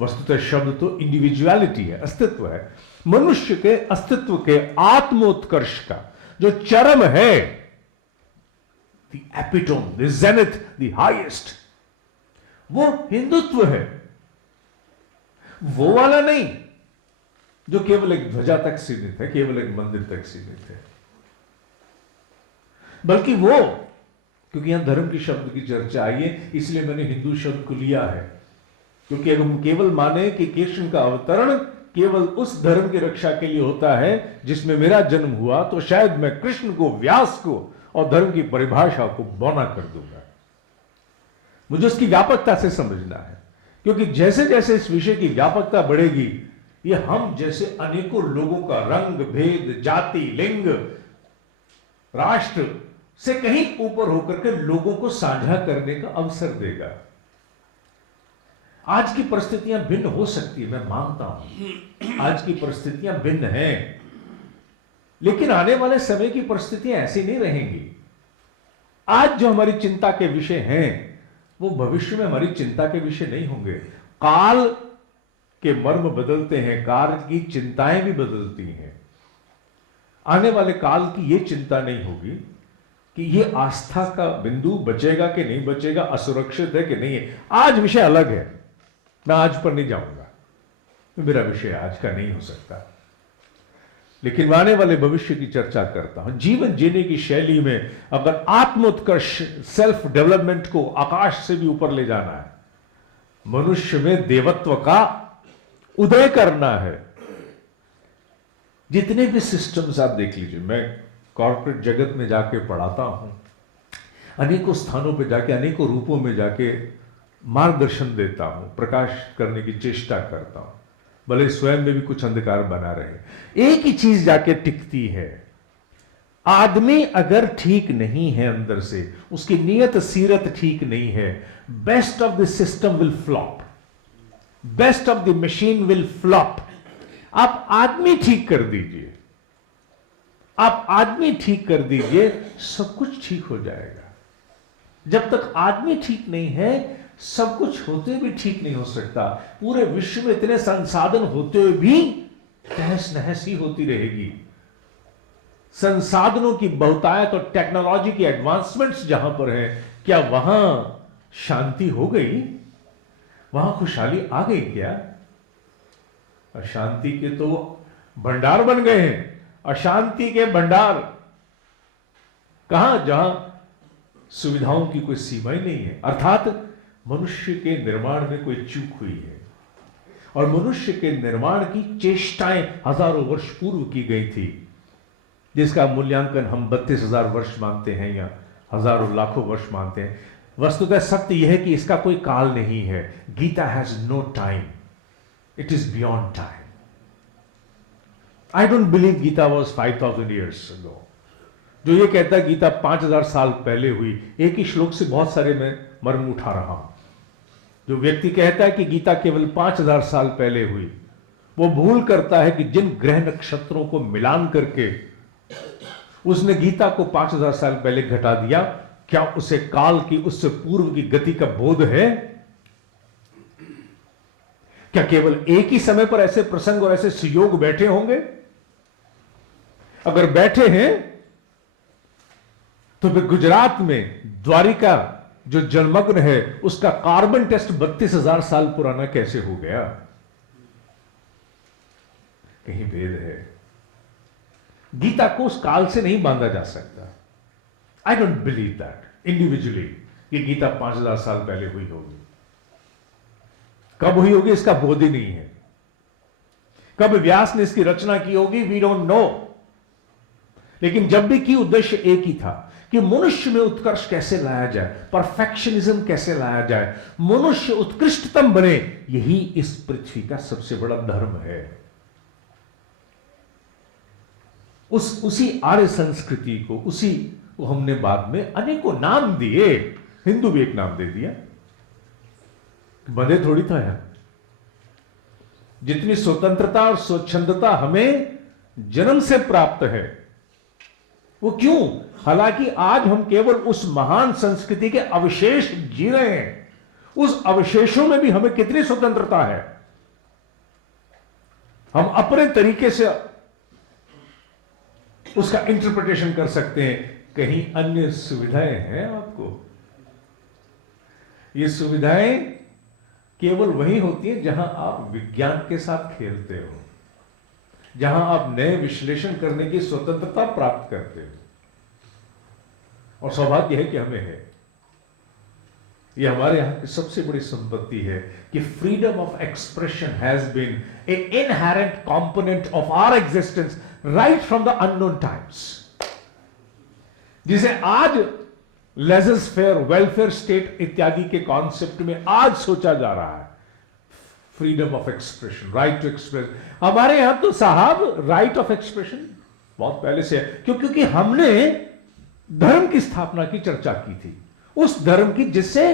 वस्तुतः शब्द तो इंडिविजुअलिटी है, अस्तित्व है। मनुष्य के अस्तित्व के आत्मोत्कर्ष का जो चरम है, the epitome, the zenith, the highest, वो हिंदुत्व है। वो वाला नहीं जो केवल एक ध्वजा तक सीमित है, केवल एक मंदिर तक सीमित है, बल्कि वो, क्योंकि यहां धर्म की शब्द की चर्चा आई है, इसलिए मैंने हिंदू शब्द को लिया है। क्योंकि अगर हम केवल माने कि कृष्ण का अवतरण केवल उस धर्म की रक्षा के लिए होता है जिसमें मेरा जन्म हुआ, तो शायद मैं कृष्ण को, व्यास को और धर्म की परिभाषा को बौना कर दूंगा। मुझे उसकी व्यापकता से समझना है, क्योंकि जैसे जैसे इस विषय की व्यापकता बढ़ेगी, ये हम जैसे अनेकों लोगों का रंग भेद, जाति, लिंग, राष्ट्र से कहीं ऊपर होकर के लोगों को साझा करने का अवसर देगा। आज की परिस्थितियां भिन्न हो सकती है, मैं मानता हूं, आज की परिस्थितियां भिन्न हैं, लेकिन आने वाले समय की परिस्थितियां ऐसी नहीं रहेंगी। आज जो हमारी चिंता के विषय हैं, वो भविष्य में हमारी चिंता के विषय नहीं होंगे। काल के मर्म बदलते हैं, काल की चिंताएं भी बदलती हैं। आने वाले काल की यह चिंता नहीं होगी कि यह आस्था का बिंदु बचेगा कि नहीं बचेगा, असुरक्षित है कि नहीं है। आज विषय अलग है, मैं आज पर नहीं जाऊंगा, मेरा विषय आज का नहीं हो सकता, लेकिन मैं आने वाले भविष्य की चर्चा करता हूं। जीवन जीने की शैली में अगर आत्मोत्कर्ष, सेल्फ डेवलपमेंट को आकाश से भी ऊपर ले जाना है, मनुष्य में देवत्व का उदय करना है। जितने भी सिस्टम्स आप देख लीजिए, मैं कॉर्पोरेट जगत में जाके पढ़ाता हूं, अनेकों स्थानों पे जाके, अनेकों रूपों में जाके मार्गदर्शन देता हूं, प्रकाश करने की चेष्टा करता हूं, भले स्वयं में भी कुछ अंधकार बना रहे। एक ही चीज जाके टिकती है, आदमी अगर ठीक नहीं है अंदर से, उसकी नियत सीरत ठीक नहीं है, best of the system will flop, best of the machine will flop. आप आदमी ठीक कर दीजिए, आप आदमी ठीक कर दीजिए, सब कुछ ठीक हो जाएगा। जब तक आदमी ठीक नहीं है, सब कुछ होते भी ठीक नहीं हो सकता। पूरे विश्व में इतने संसाधन होते हुए भी तहस नहस ही होती रहेगी। संसाधनों की बहुतायत और टेक्नोलॉजी की एडवांसमेंट्स जहां पर है, क्या वहां शांति हो गई? वहां खुशहाली आ गई क्या? अशांति के तो भंडार बन गए हैं, अशांति के भंडार। कहां? जहां सुविधाओं की कोई सीमा ही नहीं है। अर्थात मनुष्य के निर्माण में कोई चूक हुई है, और मनुष्य के निर्माण की चेष्टाएं हजारों वर्ष पूर्व की गई थी, जिसका मूल्यांकन हम 32,000 वर्ष मानते हैं या हजारों लाखों वर्ष मानते हैं। वस्तुतः सत्य यह है कि इसका कोई काल नहीं है। Gita has no time, it is beyond time. I don't believe Gita was 5,000 years ago. जो ये कहता है गीता 5,000 साल पहले हुई, एक ही श्लोक से बहुत सारे मैं मर्म उठा रहा हूं। जो व्यक्ति कहता है कि गीता केवल 5,000 साल पहले हुई, वो भूल करता है कि जिन ग्रह नक्षत्रों को मिलान करके उसने गीता को 5,000 साल पहले घटा दिया, क्या उसे काल की, उससे पूर्व की गति का बोध है? क्या केवल एक ही समय पर ऐसे प्रसंग और ऐसे सुयोग बैठे होंगे? अगर बैठे हैं तो फिर गुजरात में द्वारिका जो जलमग्न है, उसका कार्बन टेस्ट 32,000 साल पुराना कैसे हो गया? कहीं भेद है। गीता को उस काल से नहीं बांधा जा सकता। आई डोंट बिलीव दैट इंडिविजुअली ये गीता 5,000 साल पहले हुई होगी। कब हुई होगी इसका बोध ही नहीं है। कब व्यास ने इसकी रचना की होगी, वी डोंट नो। लेकिन जब भी की, उद्देश्य एक ही था कि मनुष्य में उत्कर्ष कैसे लाया जाए, परफेक्शनिज्म कैसे लाया जाए, मनुष्य उत्कृष्टतम बने। यही इस पृथ्वी का सबसे बड़ा धर्म है। उसी आर्य संस्कृति को, उसी को हमने बाद में अनेकों नाम दिए। हिंदू भी एक नाम दे दिया, बंधे थोड़ी था यार। जितनी स्वतंत्रता और स्वच्छंदता हमें जन्म से प्राप्त है, वो क्यों? हालांकि आज हम केवल उस महान संस्कृति के अवशेष जी रहे हैं। उस अवशेषों में भी हमें कितनी स्वतंत्रता है। हम अपने तरीके से उसका इंटरप्रिटेशन कर सकते हैं। कहीं अन्य सुविधाएं हैं आपको। ये सुविधाएं केवल वही होती है जहां आप विज्ञान के साथ खेलते हो, जहां आप नए विश्लेषण करने की स्वतंत्रता प्राप्त करते हो। और सौभाग्य है कि हमें है। ये हमारे यहां की सबसे बड़ी संपत्ति है कि freedom of expression has been a inherent component of our existence right from the unknown times. जिसे आज लेजर्स फेयर, वेलफेयर स्टेट इत्यादि के कॉन्सेप्ट में आज सोचा जा रहा है। Freedom of expression, right to express. हमारे यहां तो साहब राइट ऑफ एक्सप्रेशन बहुत पहले से है, क्योंकि हमने धर्म की स्थापना की चर्चा की थी, उस धर्म की जिससे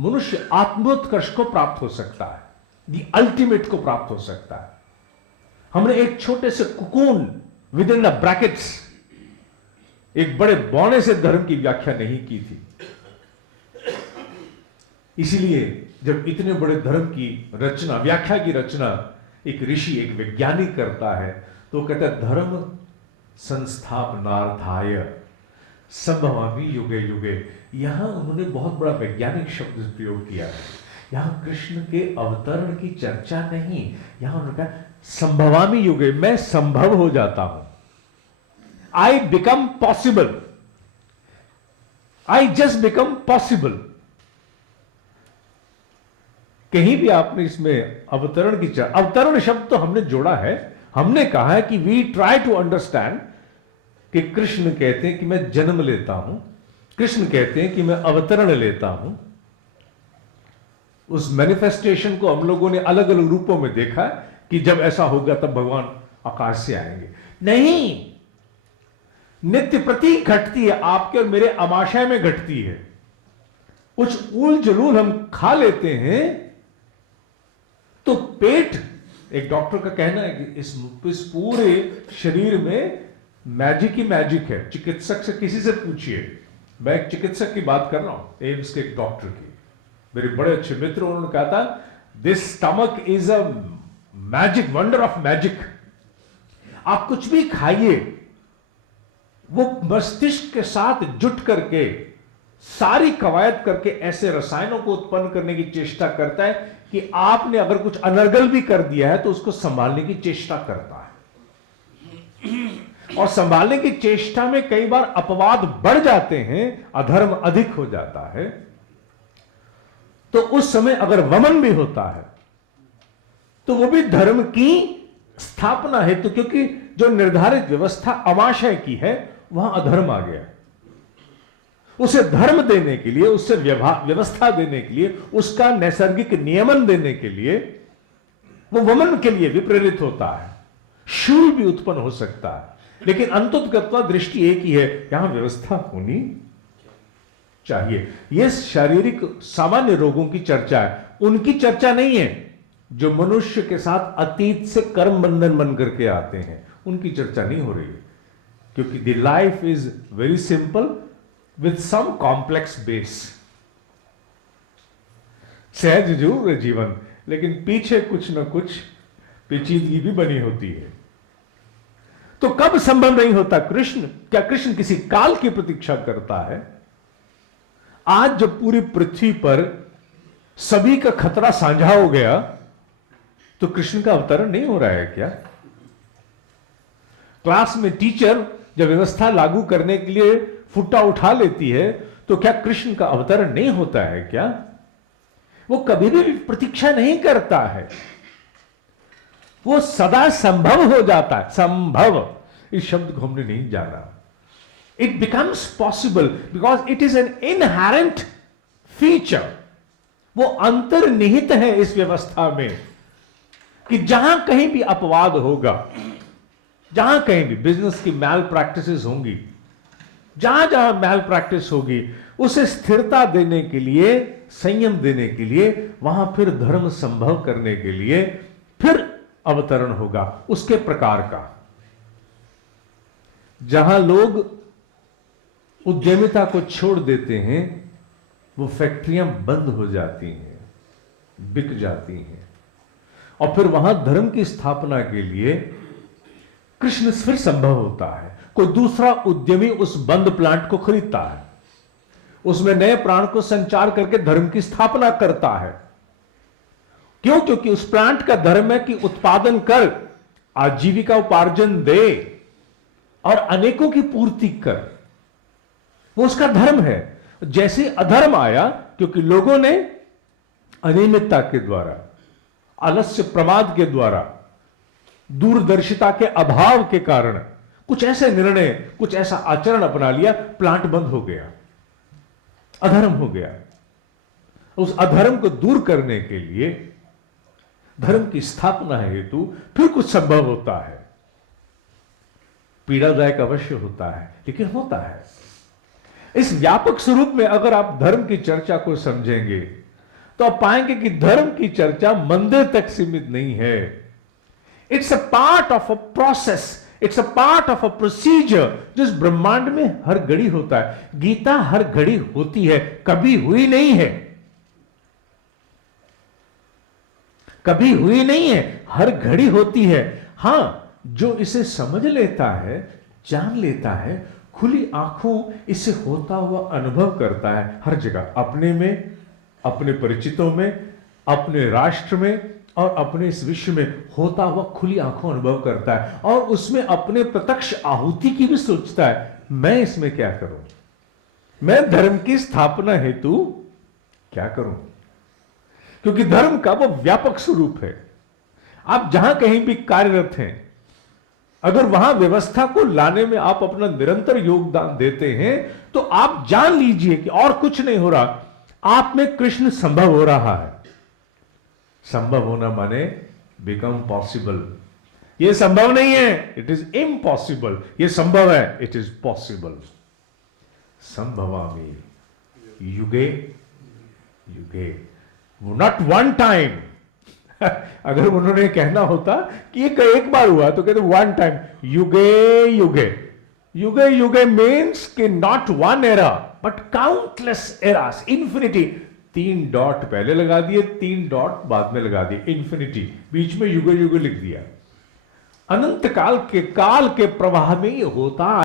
मनुष्य आत्मोत्कर्ष को प्राप्त हो सकता है, दी अल्टीमेट को प्राप्त हो सकता है। हमने एक छोटे से cocoon with in the brackets, एक बड़े बौने से धर्म की व्याख्या नहीं की थी। इसीलिए जब इतने बड़े धर्म की रचना, व्याख्या की रचना एक ऋषि, एक वैज्ञानिक करता है, तो कहता है धर्म संस्थापनार्थाय संभवामि युगे युगे। यहां उन्होंने बहुत बड़ा वैज्ञानिक शब्द प्रयोग किया है। यहां कृष्ण के अवतरण की चर्चा नहीं, यहां उन्होंने कहा संभवामि युगे, मैं संभव हो जाता हूं। I become possible, I just become possible. कहीं भी आपने इसमें अवतरण की चर्चा, अवतरण शब्द तो हमने जोड़ा है, हमने कहा है कि वी ट्राई टू अंडरस्टैंड कि कृष्ण कहते हैं कि मैं जन्म लेता हूं, कृष्ण कहते हैं कि मैं अवतरण लेता हूं। उस मैनिफेस्टेशन को हम लोगों ने अलग अलग रूपों में देखा कि जब ऐसा होगा तब भगवान आकाश से आएंगे। नहीं, नित्य प्रतीक घटती है, आपके और मेरे अमाशय में घटती है। कुछ ऊल जलूल हम खा लेते हैं तो पेट, एक डॉक्टर का कहना है कि इस पूरे शरीर में मैजिक ही मैजिक है। चिकित्सक से किसी से पूछिए, मैं एक चिकित्सक की बात कर रहा हूं, एम्स के एक डॉक्टर की, मेरे बड़े अच्छे मित्र, उन्होंने कहा था this stomach is a magic, wonder of magic. आप कुछ भी खाइए, वो मस्तिष्क के साथ जुट करके सारी कवायद करके ऐसे रसायनों को उत्पन्न करने की चेष्टा करता है कि आपने अगर कुछ अनर्गल भी कर दिया है तो उसको संभालने की चेष्टा करता है। और संभालने की चेष्टा में कई बार अपवाद बढ़ जाते हैं, अधर्म अधिक हो जाता है, तो उस समय अगर वमन भी होता है तो वो भी धर्म की स्थापना है। तो क्योंकि जो निर्धारित व्यवस्था अमाशय की है वहां अधर्म आ गया, उसे धर्म देने के लिए, उससे व्यवस्था देने के लिए, उसका नैसर्गिक नियमन देने के लिए वो वमन के लिए भी प्रेरित होता है। शूल भी उत्पन्न हो सकता है, लेकिन अंततः दृष्टि एक ही है, यहां व्यवस्था होनी चाहिए। यह शारीरिक सामान्य रोगों की चर्चा है, उनकी चर्चा नहीं है जो मनुष्य के साथ अतीत से कर्म बंधन बन करके आते हैं, उनकी चर्चा नहीं हो रही है। क्योंकि the life is very simple with some complex base. सहज जरूर है जीवन, लेकिन पीछे कुछ ना कुछ पेचीदगी भी बनी होती है। तो कब संभव नहीं होता? क्या कृष्ण किसी काल की प्रतीक्षा करता है? आज जब पूरी पृथ्वी पर सभी का खतरा साझा हो गया तो कृष्ण का अवतरण नहीं हो रहा है क्या? क्लास में टीचर जब व्यवस्था लागू करने के लिए फुट्टा उठा लेती है तो क्या कृष्ण का अवतरण नहीं होता है क्या? वो कभी भी प्रतीक्षा नहीं करता है, वो सदा संभव हो जाता है। संभव, इस शब्द को हमने नहीं जाना। It becomes possible because it is an inherent feature. वो अंतर्निहित है इस व्यवस्था में कि जहां कहीं भी अपवाद होगा, जहां कहीं भी बिजनेस की मैल प्रैक्टिसेस होंगी, जहां जहां मैल प्रैक्टिस होगी, उसे स्थिरता देने के लिए, संयम देने के लिए, वहां फिर धर्म संभव करने के लिए फिर अवतरण होगा उसके प्रकार का। जहां लोग उद्यमिता को छोड़ देते हैं वो फैक्ट्रियां बंद हो जाती हैं, बिक जाती हैं। और फिर वहां धर्म की स्थापना के लिए कृष्ण फिर संभव होता है। कोई दूसरा उद्यमी उस बंद प्लांट को खरीदता है, उसमें नए प्राण को संचार करके धर्म की स्थापना करता है। क्यों? क्योंकि उस प्लांट का धर्म है कि उत्पादन कर, आजीविका उपार्जन दे और अनेकों की पूर्ति कर, वो उसका धर्म है। जैसे अधर्म आया, क्योंकि लोगों ने अनियमितता के द्वारा, आलस्य प्रमाद के द्वारा, दूरदर्शिता के अभाव के कारण कुछ ऐसे निर्णय, कुछ ऐसा आचरण अपना लिया, प्लांट बंद हो गया, अधर्म हो गया। उस अधर्म को दूर करने के लिए धर्म की स्थापना हेतु फिर कुछ संभव होता है। पीड़ादायक अवश्य होता है, लेकिन होता है। इस व्यापक स्वरूप में अगर आप धर्म की चर्चा को समझेंगे तो आप पाएंगे कि धर्म की चर्चा मंदिर तक सीमित नहीं है। It's a part of a process, it's a part of a procedure जो इस ब्रह्मांड में हर घड़ी होता है। गीता हर घड़ी होती है, कभी हुई नहीं है, कभी हुई नहीं है, हर घड़ी होती है। हां, जो इसे समझ लेता है, जान लेता है, खुली आंखों इसे होता हुआ अनुभव करता है, हर जगह, अपने में, अपने परिचितों में, अपने राष्ट्र में और अपने इस विश्व में होता हुआ खुली आंखों अनुभव करता है और उसमें अपने प्रत्यक्ष आहुति की भी सोचता है, मैं इसमें क्या करूं, मैं धर्म की स्थापना हेतु क्या करूं। क्योंकि धर्म का वो व्यापक स्वरूप है। आप जहां कहीं भी कार्यरत हैं, अगर वहां व्यवस्था को लाने में आप अपना निरंतर योगदान देते हैं तो आप जान लीजिए कि और कुछ नहीं हो रहा, आप में कृष्ण संभव हो रहा है। संभव होना माने बिकम पॉसिबल। यह संभव नहीं है, इट इज इम्पॉसिबल। यह संभव है, इट इज पॉसिबल। संभवामि युगे युगे, नॉट वन टाइम। अगर उन्होंने कहना होता कि ये एक बार हुआ तो कहते वन टाइम, युगे युगे। युगे युगे मीन्स कि not one era but countless eras, infinity. 3 dot पहले लगा दिए, 3 डॉट बाद में लगा दिए, इन्फिनिटी, बीच में युगे युगे लिख दिया। अनंत काल के प्रवाह में ये होता